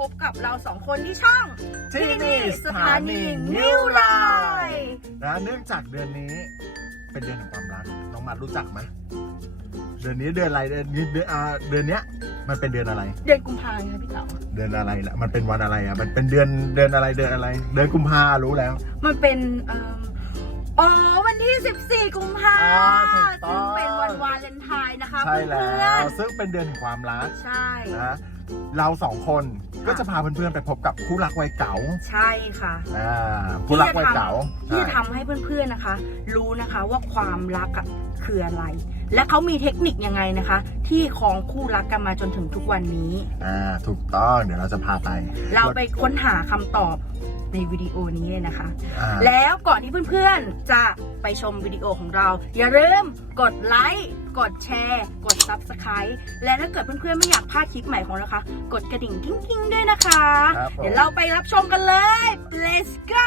พบกับเราสองคนที่ช่องที่นี่สถานี New Line นะเนื่องจากเดือนนี้เป็นเดือนแห่งความรักน้องมัดรู้จักไหมเดือนนี้เดือนอะไรเดือนนี้เดือนอ่าเดือนเนี้ยมันเป็นเดือนอะไร เดือนกุมภาพันธ์ค่ะพี่เต๋าเดือนอะไรล่ะมันเป็นวันอะไรอะมันเป็นเดือนเดือนอะไรเดือนอะไร เดือนกุมภารู้แล้ว มันเป็นเอิ่มอ๋อวันที่ 14 กุมภาอ๋อถูกต้องซึ่งเป็นวันวาเลนไทน์นะคะใช่แล้เพื่อวนซึ่งเป็นเดือนแห่งความรักๆใช่นะ เราสองคนก็จะพาเพื่อนๆไปพบกับคู่รักวัยเก๋าใช่ค่ะอ่าคู่รักวัยเก๋าที่จะใช่ทำให้เพื่อนๆนะคะ รู้นะคะว่าความรักอะคืออะไร และเขามีเทคนิคยังไงนะคะ ที่ครองคู่รักกันมาจนถึงทุกวันนี้อ่าถูกต้องเดี๋ยวเราจะพาไป เราไปค้นหาคำตอบในวิดีโอนี้เลยนะคะ อ่า แล้วก่อนที่เพื่อนๆจะไปชมวิดีโอของเรา อย่าลืมกดไลค์ กดแชร์ กด Subscribe และถ้าเกิดเพื่อนๆไม่อยากพลาดคลิปใหม่ของเรานะคะกดกระดิ่งกิ้งๆด้วยนะคะ ครับผม เดี๋ยวเราไปรับชมกันเลย let's go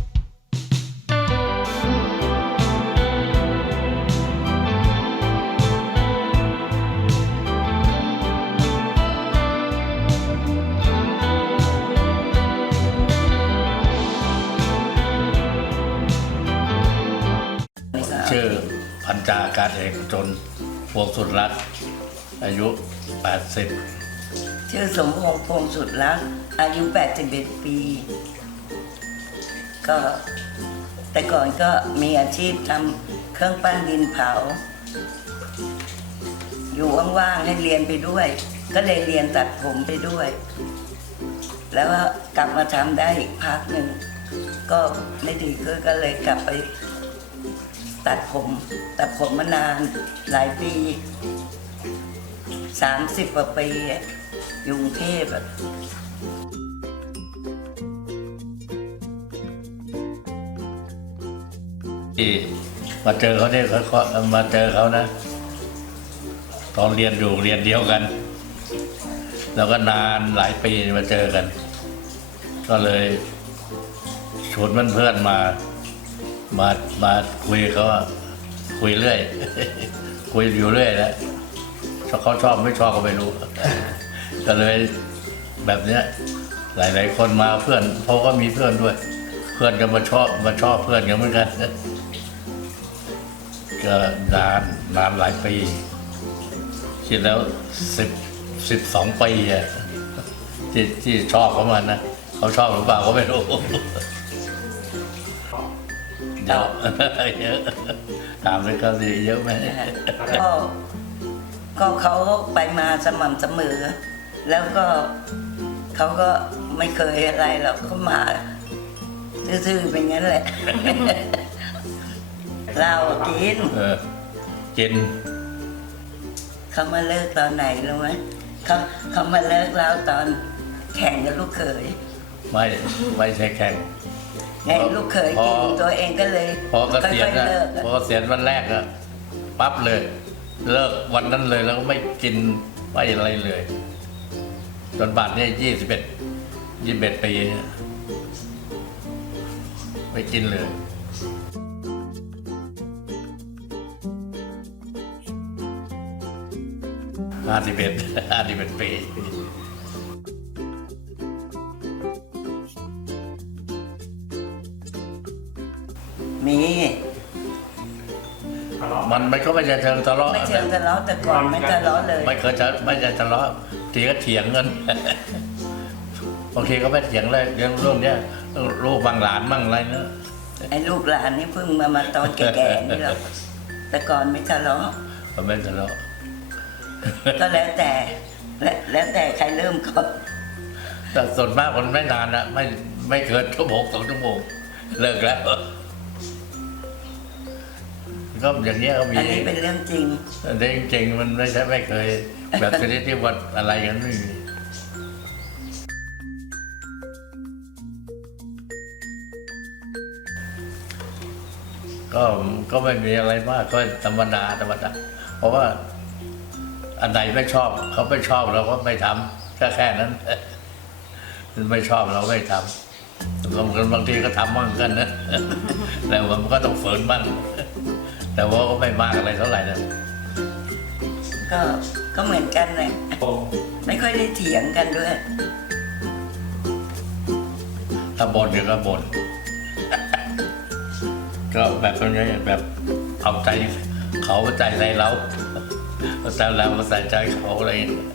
ชื่อพันจาการเอกจนพวงสุดรัก อายุ 80 ชื่อสมพงษ์พงษ์สุดรักอายุ 81 ปี ก็แต่ก่อนก็มีอาชีพทำเครื่องปั้นดินเผา อยู่ว่างๆให้เรียนไปด้วย ก็เลยเรียนตัดผมไปด้วย แล้วก็กลับมาทำได้อีกพักหนึ่ง ก็ไม่ดีก็เลยกลับไป ตัดผมตัดผมมานานหลายปีสามสิบกว่าปีอะยู่กรุงเทพอะที่มาเจอเขาเนี่ยเขาเขามาเจอเขานะ ตอนเรียนอยู่เรียนเดียวกัน แล้วก็นานหลายปีมาเจอกัน ก็เลยชวนเพื่อนๆมา มามาคุยเขาว่าคุยเรื่อย คุยอยู่เรื่อยแล้วถ้าเขาชอบไม่ชอบก็ไม่รู้ ก็เลยแบบเนี้ยหลาย ๆ คนมาเพื่อนเขาก็มีเพื่อนด้วย เพื่อนก็มาชอบมาชอบเพื่อนกันเหมือนกันก็นานนานหลายปีคิดแล้วสิบสิบสองปีอะที่ที่ชอบเขามันนะเขาชอบหรือเปล่าก็ไม่รู้ เยอะเยอะถามเลยเขาสิเยอะไหมก็ก็เขาไปมาสม่ำเสมอ แล้วก็เขาก็ไม่เคยอะไรหรอกเขามาซื่อๆเป็นงั้นแหละเรากินเออกินเขามาเลิกตอนไหนรู้ไหมเขาเขามาเลิกแล้วตอนแข่งกับลูกเขยไม่ไม่ใช่แข่ง ไงลูกเขยพอกินตัวเองก็เลยพอเกษียณค่อยนะๆเลิกพอเกษียณวันแรกอะปั๊บเลย เลิกวันนั้นเลยแล้วก็ไม่กินไม่อะไรเลย จนบัดเนี่ยยี่สิบเอ็ดยี่สิบเอ็ดปีเนี่ยไม่กินเลยห้าสิบเอ็ดห้าสิบเอ็ดปี มีมันไม่ก็ไม่ใช่เชิงทะเลาะไม่เชิงทะเลาะแต่ก่อนไม่ทะเลาะเลย ไม่เคยจะไม่ใช่ทะเลาะทีก็เถียงกันบางทีก็ไม่เถียงเลยเรื่องเรื่องเนี้ยเรื่องลูกบางหลานบ้างอะไรเนอะไอ้ลูกหลานนี่เพิ่งมามาตอนแก่ๆนี่หรอกแต่ก่อนไม่ทะเลาะก็ไม่ทะเลาะก็แล้วแต่และแล้วแต่ใครเริ่มก่อนแต่ส่วนมากมันไม่นานนะไม่ไม่เกินชั่วโมงสองชั่วโมงเลิกแล้ว ก็อย่างเงี้ยก็มีอันนี้เป็นเรื่องจริงแต่จริงๆมันไม่ใช่ไม่เคย แบบชนิดที่วัดอะไรกันไม่มีก็ก็ไม่มีอะไรมากก็ธรรมดาธรรมดาเพราะว่าอันไหนไม่ชอบ เขาไม่ชอบเราก็ไม่ทำแค่แค่นั้นไม่ชอบเราไม่ทำบางบางทีก็ทำบ้างกันนะแต่ว่ามันก็ต้องฝืนบ้าง แต่ว่าก็ไม่มากอะไรเท่าไหร่นะก็ก็เหมือนกันแหละไม่ค่อยได้เถียงกันด้วย ถ้าบ่นเดี๋ยวก็บ่นก็แบบเป็นไงแบบเอาใจเขามาใจใจเราเอาใจเรามาใส่ใจเขาอะไรอย่างเงี้ย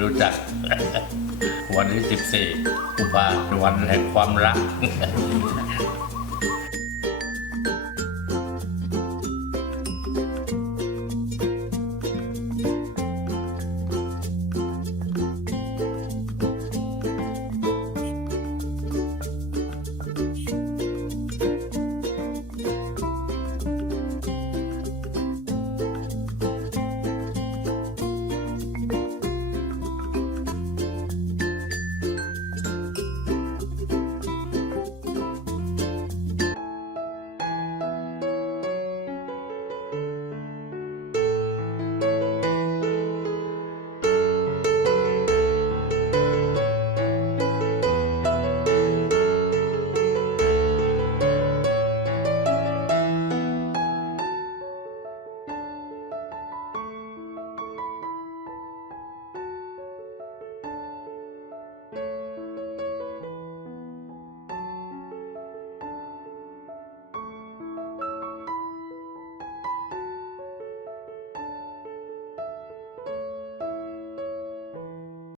รู้จัก วันที่ 14กุมภาพันธ์วันแห่งความรัก